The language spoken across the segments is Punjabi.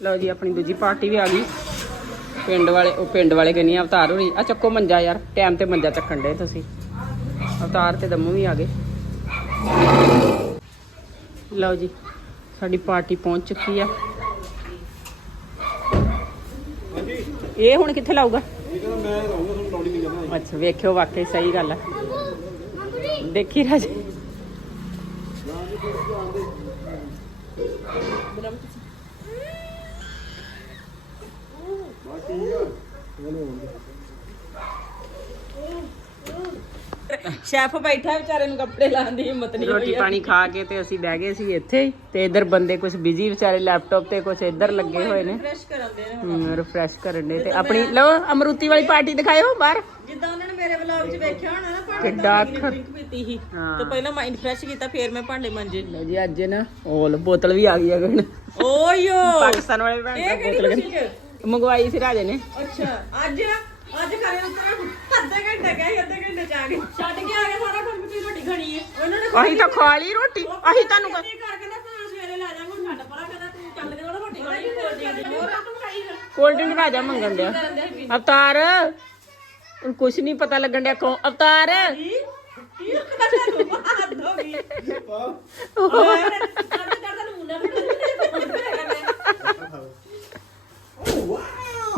ਲਓ ਜੀ, ਆਪਣੀ ਦੂਜੀ ਪਾਰਟੀ ਵੀ ਆ ਗਈ। ਪਿੰਡ ਵਾਲੇ, ਉਹ ਪਿੰਡ ਵਾਲੇ ਕਹਿੰਨੀ ਅਵਤਾਰ ਹੋਣੀ ਆ ਚੱਕੋ ਮੰਜਾ ਯਾਰ ਟਾਈਮ ਤੇ ਮੰਜਾ ਚੱਕਣ ਦੇ ਤੁਸੀਂ। ਅਵਤਾਰ ਤੇ ਦਮੂ ਵੀ ਆ ਗਏ। ਲਓ ਜੀ, ਸਾਡੀ ਪਾਰਟੀ ਪਹੁੰਚ ਚੁੱਕੀ ਆ। ਇਹ ਹੁਣ ਕਿੱਥੇ ਲਾਊਗਾ? ਅੱਛਾ, ਵੇਖਿਓ, ਵਾਕਈ ਸਹੀ ਗੱਲ ਆ। ਦੇਖੀ ਰਾਜੇ। ਸ਼ੈਫ ਬੈਠਾ ਵਿਚਾਰੇ ਨੂੰ ਕੱਪੜੇ ਲਾਉਣ ਦੀ ਹਿੰਮਤ ਨਹੀਂ ਰੋਟੀ ਪਾਣੀ ਖਾ ਕੇ ਤੇ ਅਸੀਂ ਬਹਿ ਗਏ ਸੀ ਇੱਥੇ ਹੀ ਤੇ ਇਧਰ ਬੰਦੇ ਕੁਝ ਬਿਜ਼ੀ ਵਿਚਾਰੇ ਲੈਪਟਾਪ ਤੇ ਕੁਝ ਇੱਧਰ ਲੱਗੇ ਹੋਏ ਨੇ। ਫਰੈਸ਼ ਕਰਾਉਂਦੇ ਨੇ ਰਿਫਰੈਸ਼ ਕਰਨ ਦੇ ਤੇ ਆਪਣੀ ਲਓ ਅਮਰੂਤੀ ਵਾਲੀ ਪਾਰਟੀ ਦਿਖਾਇਓ ਬਾਹਰ। ਜਿੱਦਾਂ ਉਹਨਾਂ ਨੇ ਮੇਰੇ ਵਲੌਗ 'ਚ ਵੇਖਿਆ ਹੋਣਾ ਨਾ ਭਾਂਡੇ ਕਿੱਡਾ। ਡਰਿੰਕ ਪੀਤੀ ਸੀ। ਹਾਂ। ਤੇ ਪਹਿਲਾਂ ਮਾਈਂਡ ਫਰੈਸ਼ ਕੀਤਾ ਫੇਰ ਮੈਂ ਭਾਂਡੇ ਮਾਂਜੇ। ਲਓ ਜੀ ਅੱਜ ਨਾ ਉਹ ਬੋਤਲ ਵੀ ਆ ਗਈ ਅਗਨ ਓਯੋ ਪਾਕਿਸਤਾਨ ਵਾਲੇ ਭੈਣ ਇਹ ਦਾ ਕਿਹੜੀ ਬੋਤਲ ਖੁਸ਼ੀ 'ਚ? ਮੰਗਵਾਈ ਸੀ ਰਾਜੇ ਨੇ। ਅੱਛਾ ਅੱਜ ਅੱਜ ਕਰੇ ਉਤਰਾ ਅੱਧੇ ਘੰਟੇ ਗਏ ਅੱਧੇ ਘੰਟੇ ਚ ਆ ਗਏ ਛੱਡ ਕੇ ਆ ਗਏ ਸਾਰਾ ਕੰਮ ਤੁਸੀਂ ਰੋਟੀ ਖਾਣੀ ਹੈ। ਉਹਨਾਂ ਨੇ ਅਸੀਂ ਤਾਂ ਖਾ ਲਈ ਰੋਟੀ। ਅਸੀਂ ਤੁਹਾਨੂੰ ਕ- ਕੀ ਕਰਕੇ ਨਾ ਤੂੰ ਸਵੇਰੇ ਲੈ ਜਾਵਾਂਗਾ ਹੁਣ ਛੱਡ ਪਰਾਂ ਕਹਿੰਦਾ ਤੂੰ ਚੱਲ ਕੇ ਉਹਦਾ ਰੋਟੀ ਖਾਣੀ ਕੋਲ ਦੀ ਹੋਰ ਤੂੰ ਖਾਈ ਫਿਰ ਕੋਲਡ ਡਰਿੰਕ ਰਾਜਾ ਮੰਗਣ ਡਿਆ। ਅਵਤਾਰ ਕੁਛ ਨਹੀਂ ਪਤਾ ਲੱਗਣ ਡਿਆ ਕੌਣ ਅਵਤਾਰ। ਕੀ? ਕੀ ਕਰਦਾ ਤੂੰ? ਹੱਦ ਹੋ ਗਈ ਓਏ ਕਰਦਾ ਕਰਦਾ ਨੂੰ ਮੁੰਨਾ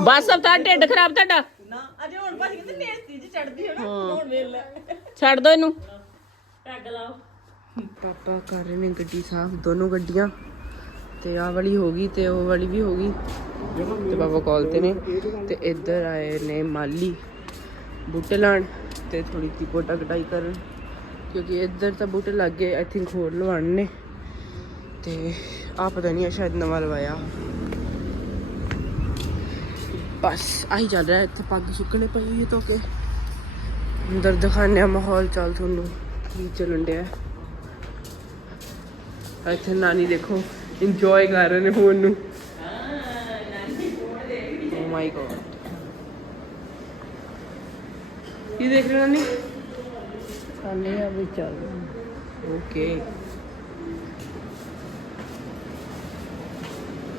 ਬਸ ਅਵਤਾਰ ਢਿੱਡ ਖਰਾਬ ਤੁਹਾਡਾ? ਨਾ ਅਜੇ ਹੁਣ ਭਾਜੀ ਕਹਿੰਦੇ ਨੇਸਤੀ ਚ ਚੜਦੀ ਹੈ। ਨਾ ਹੁਣ ਵੇਖ ਲੈ। ਛੱਡ ਦੋ ਇਹਨੂੰ। ਟੱਗ ਲਾਓ। ਪਾਪਾ ਕਰ ਰਹੇ ਨੇ ਗੱਡੀ ਸਾਫ਼ ਦੋਨੋਂ ਗੱਡੀਆਂ। ਤੇ ਆਹ ਵਾਲੀ ਹੋ ਗਈ ਤੇ ਉਹ ਵਾਲੀ ਵੀ ਹੋ ਗਈ। ਤੇ ਪਾਪਾ ਕਾਲ ਤੇ ਨੇ। ਤੇ ਇੱਧਰ ਆਏ ਨੇ ਮਾਲੀ। ਬੂਟੇ ਲਾਣ ਤੇ ਥੋੜੀ ਜਿਹੀ ਕੋਟਾ ਕਟਾਈ ਕਰਨ। ਕਿਉਂਕਿ ਇੱਧਰ ਤਾਂ ਬੂਟੇ ਲੱਗ ਗਏ ਆਈ ਥਿੰਕ ਹੋਰ ਲਵਾਣ ਨੇ। ਤੇ ਆ ਪਤਾ ਨਹੀਂ ਆ ਸ਼ਾਇਦ ਨਵਾਂ ਲਵਾਇਆ। ਬਸ ਆਹੀ ਚੱਲ ਰਿਹਾ ਇੱਥੇ ਪੱਗ ਸੁੱਕਣੇ ਪਈ ਹੈ ਤੋਕੇ ਅੰਦਰ ਦਿਖਾਣਿਆ ਮਾਹੌਲ ਚੱਲ ਤੁਹਾਨੂੰ ਕੀ ਚੱਲਣ ਡਿਆ। ਇੱਥੇ ਨਾਨੀ ਦੇਖੋ ਇੰਜੋਏ ਕਰ ਰਹੇ ਨੇ ਫੋਨ ਨੂੰ। ਓਕੇ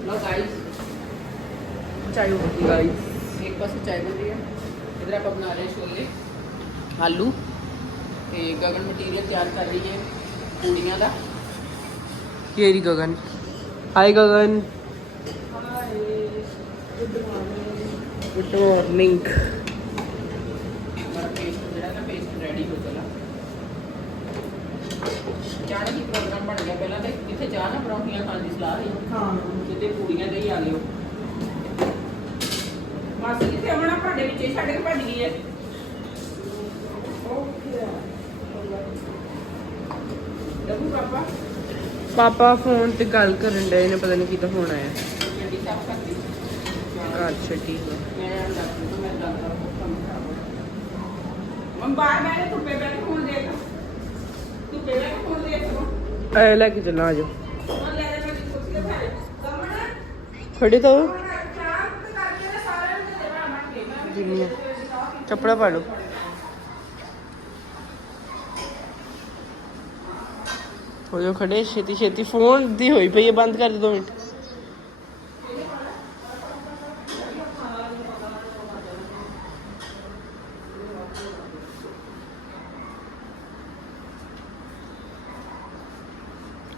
ਲੋ ਗਾਇਸ चाय एक पास चाय होती है। इधर आप अपना रहे छोले आलू। गगन मटीरियल तैयार कर रही है। पूड़िया का ये रही गगन। हाय गगन। गुड मॉर्निंग ਚਾਹ ਦਾ ਕੀ ਪ੍ਰੋਗਰਾਮ ਬਣ ਗਿਆ जा ਭਾਂਡੇ ਵਿੱਚ ਹੀ ਛੱਡ ਕੇ ਭੱਜ ਗਈ ਹੈ। ਦੇਖੋ ਪਾਪਾ। ਪਾਪਾ ਫੋਨ ਤੇ ਗੱਲ ਕਰਨ ਡਏ ਨੇ ਪਤਾ ਨਹੀਂ ਕਿਤਾ ਫੋਨ ਆਇਆ। ਗੱਡੀ ਸਾਫ਼ ਕਰਦੀ ਅੱਛਾ ਠੀਕ ਹੈ ਮੈਂ ਦੱਸ ਦੂੰ ਮੈਂ ਗੱਲ ਕਰਾਂ ਮੈਂ ਬਾਹਰ ਬੈਠੇ ਧੁੱਪੇ ਬੈਠੇ ਫੋਨ ਦੇਖ ਧੁੱਪੇ ਬੈਠੇ ਫੋਨ ਦੇਖ ਐ ਲੈ ਕੇ ਚੱਲਾਂ ਆਜੋ ਖੜੇ ਤਾਂ ਹੋ। ਜਿੰਨੀਆਂ ਕੱਪੜਾ ਪਾ ਲਓ। ਹੋ ਜਾਓ ਖੜੇ, ਛੇਤੀ ਛੇਤੀ। ਫੋਨ ਦੀ ਹੋਈ ਪਈ ਹੈ ਬੰਦ ਕਰ ਦੇ ਦੋ ਮਿੰਟ।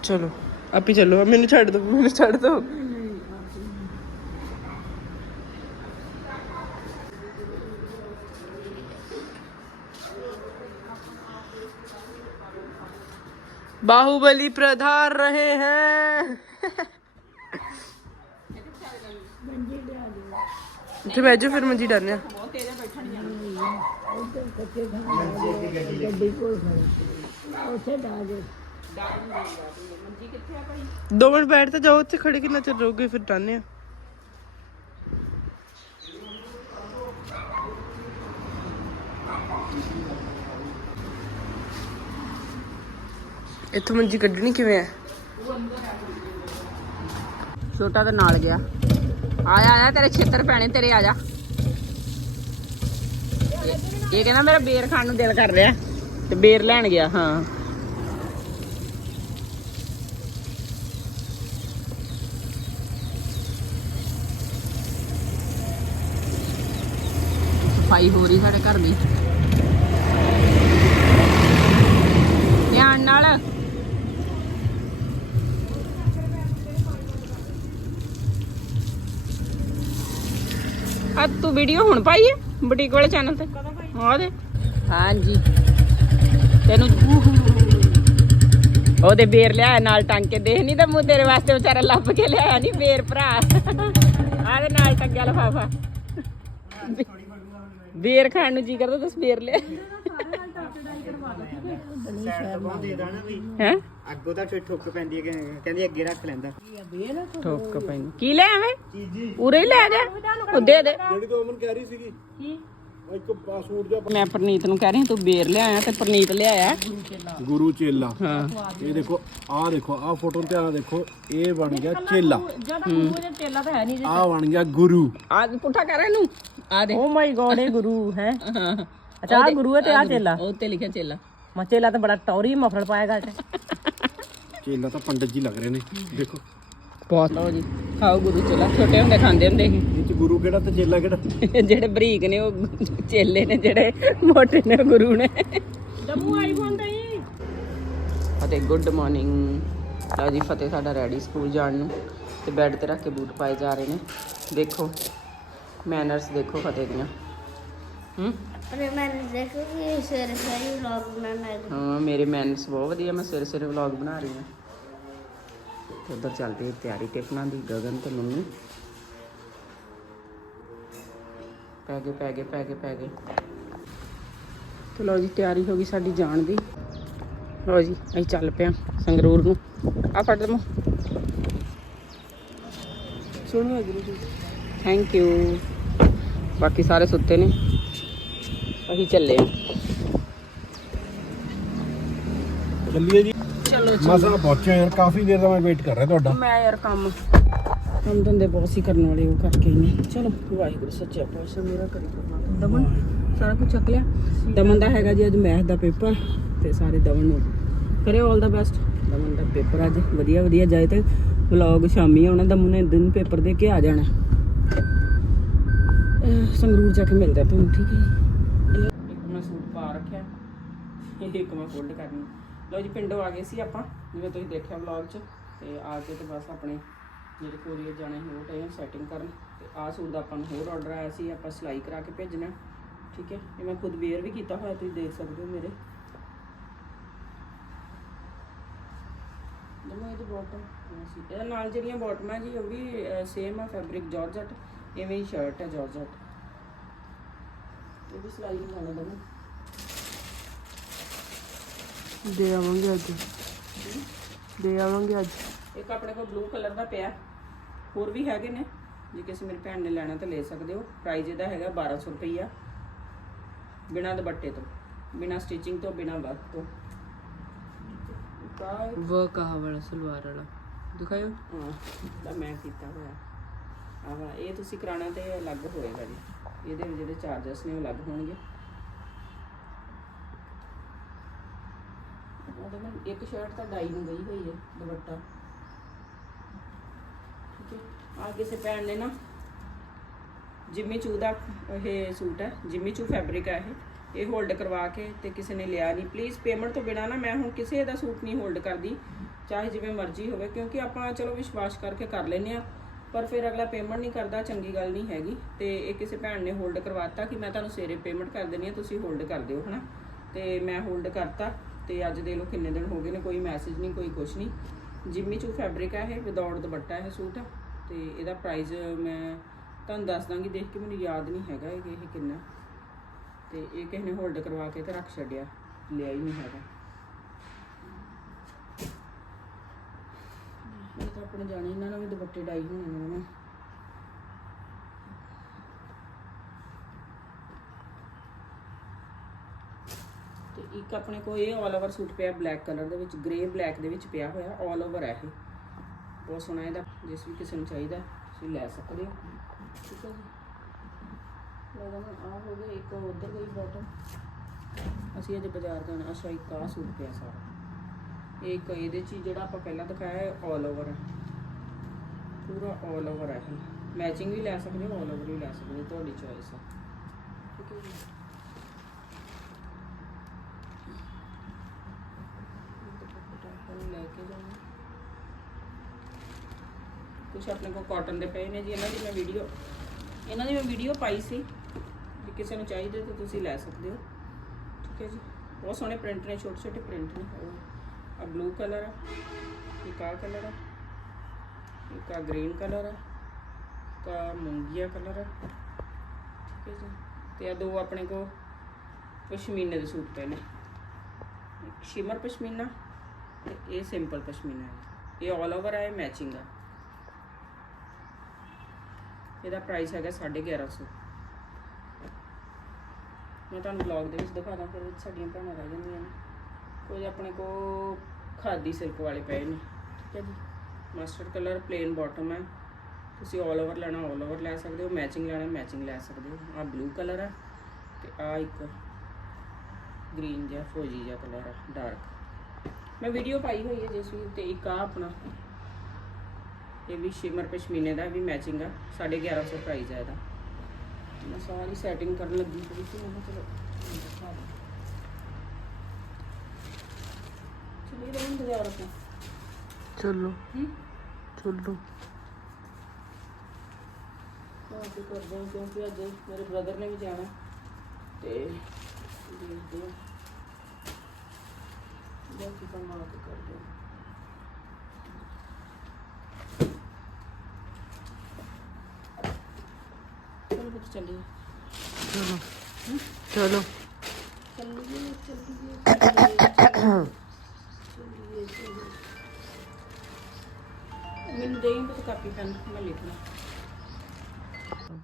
ਚਲੋ, ਆਪੀ ਚੱਲੋ। ਮੈਨੂੰ ਛੱਡ ਦੋ, ਮੈਨੂੰ ਛੱਡ ਦੋ। बाहुबली प्रधार रहे हैं ਇੱਥੇ ਬਹਿ ਜਾਓ ਫਿਰ ਮੰਜੀ ਡਰਨੇ ਦੋ ਮਿੰਟ ਬੈਠ ਤਾਂ ਜਾਓ ਉੱਥੇ ਖੜੇ ਕਿੰਨਾ ਚਿਰ ਰਹੋਗੇ ਫਿਰ ਡਰਨੇ ਆ ਇੱਥੋਂ ਮੰਜੀ ਕੱਢਣੀ ਕਿਵੇਂ ਹੈ ਛੋਟਾ ਤਾਂ ਨਾਲ ਗਿਆ। ਆਇਆ ਆਇਆ ਤੇਰੇ ਛੇਤਰ ਪੈਣੇ, ਤੇਰੇ ਆ ਜਾ। ਇਹ ਕਹਿੰਦਾ ਮੇਰਾ ਬੇਰ ਖਾਣ ਨੂੰ ਦਿਲ ਕਰ ਰਿਹਾ। ਤੇ ਬੇਰ ਲੈਣ ਗਿਆ, ਹਾਂ। ਸਫ਼ਾਈ ਹੋ ਰਹੀ ਸਾਡੇ ਘਰ ਦੀ। ਵੀਡੀਓ ਹੁਣ ਪਾਈ ਹੈ ਬੁਟੀਕ ਵਾਲੇ ਚੈਨਲ ਤੇ? ਹਾਂ ਦੇ। ਹਾਂਜੀ। ਤੈਨੂੰ ਉਹਦੇ ਬੇਰ ਲਿਆਇਆ ਨਾਲ ਟੰਗ ਕੇ ਦੇਖ ਨਹੀਂ ਤਾਂ ਮੂੰ ਤੇਰੇ ਵਾਸਤੇ ਵਿਚਾਰਾ ਲੱਭ ਕੇ ਲਿਆਇਆ ਨਹੀਂ ਬੇਰ ਭਰਾ। ਆਦੇ ਨਾਲ ਟੰਗਿਆ ਲਫਾਫਾ। ਬੇਰ ਖਾਣ ਨੂੰ ਜੀ ਕਰਦਾ ਤੂੰ ਬੇਰ ਲਿਆ। ਹੈ? ਅੱਗੋਂ ਤਾਂ ਫਿਰ ਠੁੱਕ ਪੈਂਦੀ ਹੈ ਕਿ- ਕਹਿੰਦੀ ਅੱਗੇ ਰੱਖ ਲੈਂਦਾ। ਠੋਕ ਪਈ ਕੀ ਲੈ ਆਵੇਂ? ਉਰੇ ਹੀ ਲੈ ਗਿਆ ਉਹ ਦੇ ਦੇ। ਜਿਹੜੀ ਤੋਂ ਅਮਨ ਕਹਿ ਰਹੀ ਸੀਗੀ। ਕੀ? ਇੱਕ ਮੈਂ ਪ੍ਰਨੀਤ ਨੂੰ ਕਹਿ ਰਹੀ ਤੂੰ ਬੇਰ ਲਿਆਇਆ ਤੇ ਪ੍ਰਨੀਤ ਲਿਆਇਆ। ਗੁਰੂ ਚੇਲਾ। ਹਾਂ। ਇਹ ਦੇਖੋ ਆਹ ਦੇਖੋ ਆਹ ਫੋਟੋ ਤੇ ਆਹ ਦੇਖੋ ਇਹ ਬਣ ਗਿਆ ਚੇਲਾ। ਚੇਲਾ ਤਾਂ ਹੈ ਨਹੀਂ ਆਹ ਬਣ ਗਿਆ ਗੁਰੂ। ਆ ਪੁੱਠਾ ਕਰ ਇਹਨੂੰ। ਆ ਦੇ। ਓ ਮਾਈ ਗੋਡ ਇਹ ਗੁਰੂ ਹੈ। ਅੱਛਾ ਗੁਰੂ ਹੈ ਤੇ ਆ ਚੇਲਾ। ਉਹ ਤੇ ਲਿਖਿਆ ਚੇਲਾ। ਮਾ ਚੇਲਾ ਤਾਂ ਬੜਾ ਟੌਰੀ ਮਫਰਲ ਪਾਏਗਾ ਤੇ ਚੇਲਾ ਤਾਂ ਪੰਡਤ ਜੀ ਲੱਗ ਰਹੇ ਨੇ ਦੇਖੋ। ਬਹੁਤ ਲਓ ਜੀ। ਖਾਓ ਗੁਰੂ ਚੇਲਾ ਛੋਟੇ ਹੁੰਦੇ ਖਾਂਦੇ ਹੁੰਦੇ ਸੀ। ਇਹ ਚ ਗੁਰੂ ਕਿਹੜਾ ਤੇ ਚੇਲਾ ਕਿਹੜਾ? ਜਿਹੜੇ ਬਰੀਕ ਨੇ ਉਹ ਚੇਲੇ ਨੇ ਜਿਹੜੇ ਮੋਟੇ ਨੇ ਉਹ ਗੁਰੂ ਨੇ। ਜੰਮੂ ਆਈਫੋਨ ਤੇ ਹੀ ਅਤੇ ਗੁੱਡ ਮਾਰਨਿੰਗ। ਲਓ ਜੀ ਫਤਿਹ ਸਾਡਾ ਰੈਡੀ ਸਕੂਲ ਜਾਣ ਨੂੰ। ਤੇ ਬੈੱਡ ਤੇ ਰੱਖ ਕੇ ਬੂਟ ਪਾਏ ਜਾ ਰਹੇ ਨੇ। ਦੇਖੋ ਮੈਨਰਸ ਦੇਖੋ ਫਤਿਹ ਦੀਆਂ। ਹੂੰ? ਅਰੇ ਮੈਂ ਦੇਖੋ ਕਿ ਸਵੇਰੇ ਸਵੇਰੇ ਵਲੌਗ ਬਣਾਉਣਾ ਹੈ ਹਾਂ ਮੇਰੇ ਮੈਨਰਸ ਬਹੁਤ ਵਧੀਆ ਮੈਂ ਸਵੇਰੇ ਸਵੇਰੇ ਵਲੌਗ ਬਣਾ ਰਹੀ ਹਾਂ। ਤੇ ਉਧਰ ਤਿਆਰੀ ਟਿਫਨਾਂ ਦੀ ਗਗਨ ਤੇ ਮੰਮੀ। ਪੈ ਗਏ ਪੈ ਗਏ ਪੈ ਗਏ ਪੈ ਗਏ। ਤੇ ਲਓ ਜੀ ਤਿਆਰੀ ਹੋ ਗਈ ਸਾਡੀ ਜਾਣ ਦੀ। ਲਓ ਜੀ ਅਸੀਂ ਚੱਲ ਪਿਆ ਸੰਗਰੂਰ ਨੂੰ। ਆ ਫੜ ਦਮੋ ਸੁਣੋ ਜੀ ਥੈਂਕ ਯੂ ਬਾਕੀ ਸਾਰੇ ਸੁੱਤੇ ਨੇ। ਅਸੀਂ ਚੱਲੇ ਚੱਲੀਏ ਜੀ। ਚਲੋ ਮਸਾ ਪਹੁੰਚੇ ਯਾਰ ਕਾਫੀ ਦੇਰ ਦਾ ਮੈਂ ਵੇਟ ਕਰ ਰਿਹਾ ਤੁਹਾਡਾ। ਮੈਂ ਯਾਰ ਕੰਮ ਕੰਮ ਧੰਦੇ ਬਹੁਤ ਹੀ ਕਰਨ ਵਾਲੇ ਉਹ ਕਰਕੇ ਹੀ ਨੇ ਚਲੋ ਵਾਹਿਗੁਰੂ ਸੱਚਾ ਪਾਤਸ਼ਾਹ ਮੇਰਾ ਕਰੀ ਪਰਮਾਤਮਾ ਦਮਨ ਸਾਰਾ ਕੁਝ ਚੱਕ ਲਿਆ? ਦਮਨ ਦਾ ਹੈਗਾ ਜੀ ਅੱਜ ਮੈਥ ਦਾ ਪੇਪਰ ਤੇ ਸਾਰੇ ਦਮਨ ਨੂੰ ਕਰੇ 올 ਦਾ ਬੈਸਟ ਦਮਨ ਦਾ ਪੇਪਰ ਅੱਜ ਵਧੀਆ ਵਧੀਆ ਜਾਏ ਤੇ ਵਲੌਗ ਸ਼ਾਮੀ ਆਉਣਾ ਦਮਨ ਨੇ ਦਿਨ ਪੇਪਰ ਦੇ ਕੇ ਆ ਜਾਣਾ। ਸੰਗਰੂਰ ਜਾ ਕੇ ਮਿਲਦਾ ਤੁਹਾਨੂੰ ਠੀਕ ਹੈ ਜੀ ਇੱਕ ਮੈਂ ਸੂਟ ਪਾ ਰੱਖਿਆ ਇੱਕ ਮੈਂ ਫੋਲਡ ਕਰਨੀ। ਲਓ ਜੀ, ਪਿੰਡੋਂ ਆ ਗਏ ਸੀ ਆਪਾਂ, ਜਿਵੇਂ ਤੁਸੀਂ ਦੇਖਿਆ ਵਲੌਗ 'ਚ, ਤੇ ਆ ਕੇ ਤੇ ਬਸ ਆਪਣੇ ਜਿਹੜੇ ਕੋਰੀਅਰ ਜਾਣੇ ਸੀ ਉਹ ਟਾਈਮ ਸੈਟਿੰਗ ਕਰਨ। ਤੇ ਆਹ ਸੂਟ ਦਾ ਆਪਾਂ ਨੂੰ ਹੋਰ ਆਰਡਰ ਆਇਆ ਸੀ, ਆਪਾਂ ਸਿਲਾਈ ਕਰਾ ਕੇ ਭੇਜਣਾ। ਠੀਕ ਹੈ, ਇਹ ਮੈਂ ਖੁਦ ਵੇਅਰ ਵੀ ਕੀਤਾ ਹੋਇਆ, ਤੁਸੀਂ ਦੇਖ ਸਕਦੇ ਹੋ ਮੇਰੇ। ਜਮਾ ਇਹਦੀ ਬਾਟਮ ਸੀ। ਇਹਦੇ ਨਾਲ ਜਿਹੜੀਆਂ ਬਾਟਮਾਂ ਜੀ, ਉਹ ਵੀ ਸੇਮ ਆ ਫੈਬਰਿਕ ਜਾਰਜਟ ਇਵੇਂ ਹੀ ਸ਼ਰਟ ਹੈ ਜਾਰਜਟ ਇਹ ਵੀ ਸਿਲਾਈ ਨਾਲ ਜਾਣਾ ਦੇ ਆਵਾਂਗੇ ਅੱਜ। ਦੇ ਆਵਾਂਗੇ ਅੱਜ। ਇੱਕ ਆਪਣੇ ਕੋਲ ਬਲੂ ਕਲਰ ਦਾ ਪਿਆ। ਹੋਰ ਵੀ ਹੈਗੇ ਨੇ। ਜੇ ਕਿਸੇ ਮੇਰੀ ਭੈਣ ਨੇ ਲੈਣਾ ਤਾਂ ਲੈ ਸਕਦੇ ਹੋ। ਪ੍ਰਾਈਸ ਇਹਦਾ ਹੈਗਾ 1200 ਰੁਪਈਆ। ਬਿਨਾਂ ਦੁਪੱਟੇ ਤੋਂ। ਬਿਨਾਂ ਸਟਿਚਿੰਗ ਤੋਂ ਬਿਨਾਂ ਵਰਕ ਤੋਂ। ਵਰਕ ਆਹ ਵਾਲਾ ਸਲਵਾਰ ਵਾਲਾ। ਦਿਖਾਇਓ। ਹਾਂ ਤਾਂ ਮੈਂ ਕੀਤਾ ਹੋਇਆ। ਆਹ ਇਹ ਤੁਸੀਂ ਕਰਾਣਾ ਤੇ ਅਲੱਗ ਹੋਏਗਾ ਜੀ। ਇਹਦੇ ਜਿਹੜੇ ਚਾਰजेस ਨੇ ਉਹ ਅਲੱਗ ਹੋਣਗੇ ਉਹਦੇ ਨਾਲ ਇੱਕ ਸ਼ਰਟ ਤਾਂ ਡਾਈ ਨੂੰ ਗਈ ਹੋਈ ਹੈ, ਦੁਪੱਟਾ। ਠੀਕ ਹੈ ਆ ਕਿਸੇ ਭੈਣ ਨੇ ਨਾ ਜਿਮੀ ਚੂ ਦਾ ਇਹ ਸੂਟ ਹੈ ਜਿਮੀ ਚੂ ਫੈਬਰਿਕ ਹੈ ਇਹ। ਇਹ ਹੋਲਡ ਕਰਵਾ ਕੇ ਤੇ ਕਿਸੇ ਨੇ ਲਿਆ ਨਹੀਂ। ਪਲੀਜ਼ ਪੇਮੈਂਟ ਤੋਂ ਬਿਨਾ ਨਾ ਮੈਂ ਹੁਣ ਕਿਸੇ ਦਾ ਸੂਟ ਨਹੀਂ ਹੋਲਡ ਕਰਦੀ, ਚਾਹੇ ਜਿਵੇਂ ਮਰਜ਼ੀ ਹੋਵੇ, ਕਿਉਂਕਿ ਆਪਾਂ ਚਲੋ ਵਿਸ਼ਵਾਸ ਕਰਕੇ ਕਰ ਲੈਨੇ ਆ ਪਰ ਫਿਰ ਅਗਲਾ ਪੇਮੈਂਟ ਨਹੀਂ ਕਰਦਾ, ਚੰਗੀ ਗੱਲ ਨਹੀਂ ਹੈਗੀ। ਤੇ ਇਹ ਕਿਸੇ ਭੈਣ ਨੇ ਹੋਲਡ ਕਰਵਾਤਾ ਕਿ ਮੈਂ ਤੁਹਾਨੂੰ ਸਵੇਰੇ ਪੇਮੈਂਟ ਕਰ ਦੇਣੀ ਆ ਤੁਸੀਂ ਹੋਲਡ ਕਰ ਦਿਓ, ਹਨਾ? ਤੇ ਮੈਂ ਹੋਲਡ ਕਰਤਾ। ਤੇ ਅੱਜ ਦੇ ਲੋ ਕਿੰਨੇ ਦਿਨ ਹੋ ਗਏ ਨੇ, ਕੋਈ ਮੈਸੇਜ ਨਹੀਂ, ਕੋਈ ਕੁਛ ਨਹੀਂ। ਜਿਮੀ ਚੂ ਫੈਬਰਿਕ ਹੈ ਇਹ ਵਿਦਆਊਟ ਦੁਪੱਟਾ ਹੈ ਸੂਟ। ਤੇ ਇਹਦਾ ਪ੍ਰਾਈਸ ਮੈਂ ਤੁਹਾਨੂੰ ਦੱਸ ਦਾਂਗੀ, ਦੇਖ ਕੇ ਮੈਨੂੰ ਯਾਦ ਨਹੀਂ ਹੈਗਾ ਇਹ ਇਹ ਕਿੰਨਾ। ਤੇ ਇਹ ਕਿਸੇ ਨੇ ਹੋਲਡ ਕਰਵਾ ਕੇ ਤੇ ਰੱਖ ਛੱਡਿਆ, ਲਿਆ ਹੀ ਨਹੀਂ ਹੈਗਾ। ਇਹ ਤਾਂ ਆਪਣੇ ਜਾਣੇ ਇਹਨਾਂ ਨਾਲ ਵੀ ਦੁਪੱਟੇ ਡਾਈ ਹੋਣੇ ਨੇ ਇੱਕ ਆਪਣੇ ਕੋਲ ਇਹ ਆਲ ਓਵਰ ਸੂਟ ਪਿਆ ਬਲੈਕ ਕਲਰ ਦੇ ਵਿੱਚ ਗ੍ਰੇ ਬਲੈਕ ਦੇ ਵਿੱਚ ਪਿਆ ਹੋਇਆ ਆਲ ਓਵਰ ਹੈ ਇਹ। ਬਹੁਤ ਸੋਹਣਾ ਇਹਦਾ, ਜਿਸ ਵੀ ਕਿਸੇ ਨੂੰ ਚਾਹੀਦਾ, ਤੁਸੀਂ ਲੈ ਸਕਦੇ ਹੋ। ਠੀਕ ਹੈ ਜੀ। ਲਗਾ ਆ ਹੋ ਗਿਆ ਇੱਕ ਉਧਰ ਗਈ ਬਾਟਮ ਅਸੀਂ ਅਜੇ ਬਾਜ਼ਾਰ ਜਾਣਾ, ਅੱਛਾ, ਇੱਕ ਆਹ ਸੂਟ ਪਿਆ ਸਾਰਾ। ਇੱਕ ਇਹਦੇ ਚ ਹੀ ਜਿਹੜਾ ਆਪਾਂ ਪਹਿਲਾਂ ਦਿਖਾਇਆ ਹੈ ਆਲ ਓਵਰ ਹੈ ਪੂਰਾ ਆਲ ਓਵਰ ਹੈ ਇਹ। ਮੈਚਿੰਗ ਵੀ ਲੈ ਸਕਦੇ ਹੋ ਆਲ ਓਵਰ ਵੀ ਲੈ ਸਕਦੇ ਹੋ, ਤੁਹਾਡੀ ਚੋਇਸ ਹੈ ਠੀਕ ਹੈ ਜੀ ਕੇ ਜਾਣਾ ਕੁਛ ਆਪਣੇ ਕੋਲ ਕਾਟਨ ਦੇ ਪਏ ਨੇ ਜੀ, ਇਹਨਾਂ ਦੀ ਮੈਂ ਵੀਡੀਓ ਇਹਨਾਂ ਦੀ ਮੈਂ ਵੀਡੀਓ ਪਾਈ ਸੀ ਜੇ ਕਿਸੇ ਨੂੰ ਚਾਹੀਦੇ ਤਾਂ ਤੁਸੀਂ ਲੈ ਸਕਦੇ ਹੋ। ਠੀਕ ਹੈ ਜੀ। ਬਹੁਤ ਸੋਹਣੇ ਪ੍ਰਿੰਟ ਨੇ ਛੋਟੇ ਛੋਟੇ ਪ੍ਰਿੰਟ ਨੇ। ਉਹ ਆ ਬਲੂ ਕਲਰ ਆ, ਇੱਕ ਆ ਕਲਰ ਆ, ਇੱਕ ਆ ਗ੍ਰੀਨ ਕਲਰ ਆ, ਇੱਕ ਆ ਮੂੰਗੀਆ ਕਲਰ ਆ। ਠੀਕ ਹੈ ਜੀ। ਤੇ ਆ ਦੋ ਆਪਣੇ ਕੋ ਪਸ਼ਮੀਨੇ ਦੇ ਸੂਟ ਪਏ ਨੇ। ਇੱਕ ਸ਼ਿਮਰ ਪਸ਼ਮੀਨਾ ਤੇ ਇਹ ਸਿੰਪਲ ਪਸ਼ਮੀਨਾ ਹੈ। ਇਹ ਆਲ ਓਵਰ ਹੈ ਮੈਚਿੰਗ ਆ। ਇਹਦਾ ਪ੍ਰਾਈਸ ਹੈਗਾ 1150 ਮੈਂ ਤੁਹਾਨੂੰ ਬਲੌਗ ਦੇ ਵਿੱਚ ਦਿਖਾਦਾ, ਫਿਰ ਸਾਡੀਆਂ ਭੈਣਾਂ ਰਹਿ ਜਾਂਦੀਆਂ ਨੇ। ਕੁਝ ਆਪਣੇ ਕੋ ਖਾਦੀ ਸਿਲਕ ਵਾਲੇ ਪਏ ਨੇ। ਠੀਕ ਹੈ ਜੀ। ਮਸਟਰਡ ਕਲਰ ਪਲੇਨ ਬਾਟਮ ਹੈ। ਤੁਸੀਂ ਆਲ ਓਵਰ ਲੈਣਾ ਆਲ ਓਵਰ ਲੈ ਸਕਦੇ ਹੋ। ਮੈਚਿੰਗ ਲੈਣਾ ਮੈਚਿੰਗ ਲੈ ਸਕਦੇ ਹੋ। ਆ ਬਲੂ ਕਲਰ ਹੈ ਤੇ ਆ ਇੱਕ ਗ੍ਰੀਨ ਜਿਹਾ ਫੋਜੀ ਜਿਹਾ ਕਲਰ ਹੈ ਡਾਰਕ ਮੈਂ ਵੀਡੀਓ ਪਾਈ ਹੋਈ ਹੈ ਜਿਸ ਵਿੱਚ ਤੇ ਇੱਕ ਆ ਆਪਣਾ ਇਹ ਵੀ ਸ਼ਿਮਰ ਪਸ਼ਮੀਨੇ ਦਾ ਵੀ ਮੈਚਿੰਗ ਆ 1150 ਪ੍ਰਾਈਸ ਹੈ ਇਹਦਾ। ਮੈਂ ਸਾਰੀ ਸੈਟਿੰਗ ਕਰਨ ਲੱਗੀ ਸੀ ਸੀ ਮੈਂ ਚਲੋ ਤੁਹਾਨੂੰ ਦਿਖਾ ਦਾਂ ਚਲਿਏ ਰਹਿਣ ਬਾਜ਼ਾਰ ਆਪਾਂ। ਚਲੋ। ਹੂੰ? ਚਲੋ। ਹਾਂ ਤੇ ਕਰਦੇ ਹਾਂ ਕਿਉਂਕਿ ਅੱਜ ਮੇਰੇ ਬ੍ਰਦਰ ਨੇ ਵੀ ਜਾਣਾ ਤੇ ਦੇਖਦੇ ਹਾਂ। ਬਾਕੀ ਕੰਮ ਆ ਕੇ ਕਰਦੇ ਹਾਂ ਚਲੋ ਫਿਰ ਚੱਲੀਏ। ਚਲੋ। ਚਲੋ। ਚੱਲੀਏ ਚੱਲੀਏ ਮੈਨੂੰ ਦੇਈਂ ਬਸ ਕਾਪੀ ਪੈਨ ਮੈਂ ਲਿਖਣਾ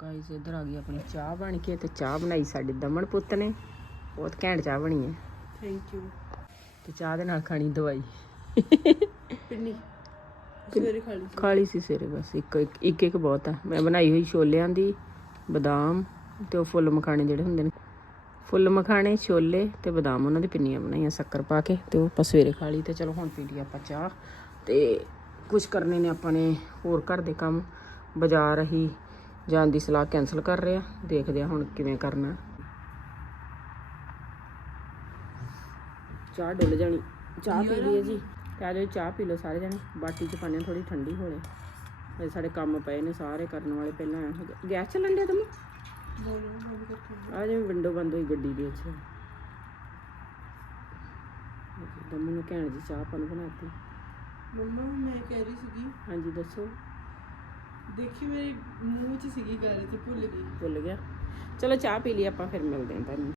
ਗਾਈਸ ਇੱਧਰ ਆ ਗਈ ਆਪਣੀ ਚਾਹ ਬਣ ਕੇ ਤੇ ਚਾਹ ਬਣਾਈ ਸਾਡੇ ਦਮਨ ਪੁੱਤ ਨੇ। ਬਹੁਤ ਘੈਂਟ ਚਾਹ ਬਣੀ ਹੈ। ਥੈਂਕ ਯੂ ਤੇ ਚਾਹ ਦੇ ਨਾਲ ਖਾਣੀ ਦਵਾਈ। ਪਿੰਨੀ। ਸਵੇਰੇ ਖਾ ਲਈ ਖਾ ਲਈ ਸੀ ਸਵੇਰੇ ਬਸ। ਇੱਕ ਇੱਕ ਇੱਕ ਬਹੁਤ ਆ। ਮੈਂ ਬਣਾਈ ਹੋਈ ਛੋਲਿਆਂ ਦੀ। ਬਦਾਮ ਤੇ ਉਹ ਫੁੱਲ ਮਖਾਣੇ ਜਿਹੜੇ ਹੁੰਦੇ ਨੇ। ਫੁੱਲ ਮਖਾਣੇ, ਛੋਲੇ ਤੇ ਬਦਾਮ ਉਹਨਾਂ ਦੀ ਪਿੰਨੀਆਂ ਬਣਾਈਆਂ ਸ਼ੱਕਰ ਪਾ ਕੇ ਤੇ ਉਹ ਆਪਾਂ ਸਵੇਰੇ ਖਾ ਲਈ ਤੇ ਚਲੋ ਹੁਣ ਪੀ ਲਈ ਆਪਾਂ ਚਾਹ। ਤੇ ਕੁਝ ਕਰਨੇ ਨੇ ਆਪਾਂ ਨੇ ਹੋਰ ਘਰ ਦੇ ਕੰਮ। ਬਾਜ਼ਾਰ ਹੀ ਜਾਣ ਦੀ ਸਲਾਹ ਕੈਨਸਲ ਕਰ ਰਿਹਾ ਦੇਖਦੇ ਆ ਹੁਣ ਕਿਵੇਂ ਕਰਨਾ। ਚਾਹ ਡੁੱਲ ਜਾਣੀ। ਚਾਹ ਪੀ ਲਈਏ ਜੀ। ਤੇ ਆ ਚਾਹ ਪੀ ਲਓ ਸਾਰੇ ਜਣੇ। ਬਾਟੀ ਚ ਪਾਣੇ ਥੋੜੀ ਠੰਡੀ ਹੋ ਲੈ ਅਜੇ ਸਾਡੇ ਕੰਮ ਪਏ ਨੇ ਸਾਰੇ ਕਰਨ ਵਾਲੇ ਪਹਿਲਾਂ ਆਇਆ ਗੈਸ ਚੱਲਣ ਡਿਆ ਤੁਮ ਆ ਜਿਵੇਂ ਵਿੰਡੋ ਬੰਦ ਹੋਈ ਗੱਡੀ ਦੇ ਵਿੱਚ ਦਮੂ ਨੂੰ ਕਹਿਣ ਜੀ ਚਾਹ ਨੂੰ ਬਣਾਤੀ। ਮੰਮਾ ਮੈਂ ਕਹਿ ਰਹੀ ਸੀਗੀ ਹਾਂਜੀ ਦੱਸੋ। ਦੇਖੀ ਮੇਰੇ ਮੂੰਹ 'ਚ ਸੀਗੀ ਗੱਲ ਤੇ ਭੁੱਲ ਗਈ। ਭੁੱਲ ਗਿਆ। ਚਲੋ ਚਾਹ ਪੀ ਲਈ ਆਪਾਂ ਫਿਰ ਮਿਲਦੇ ਹਾਂ ਤੁਹਾਨੂੰ।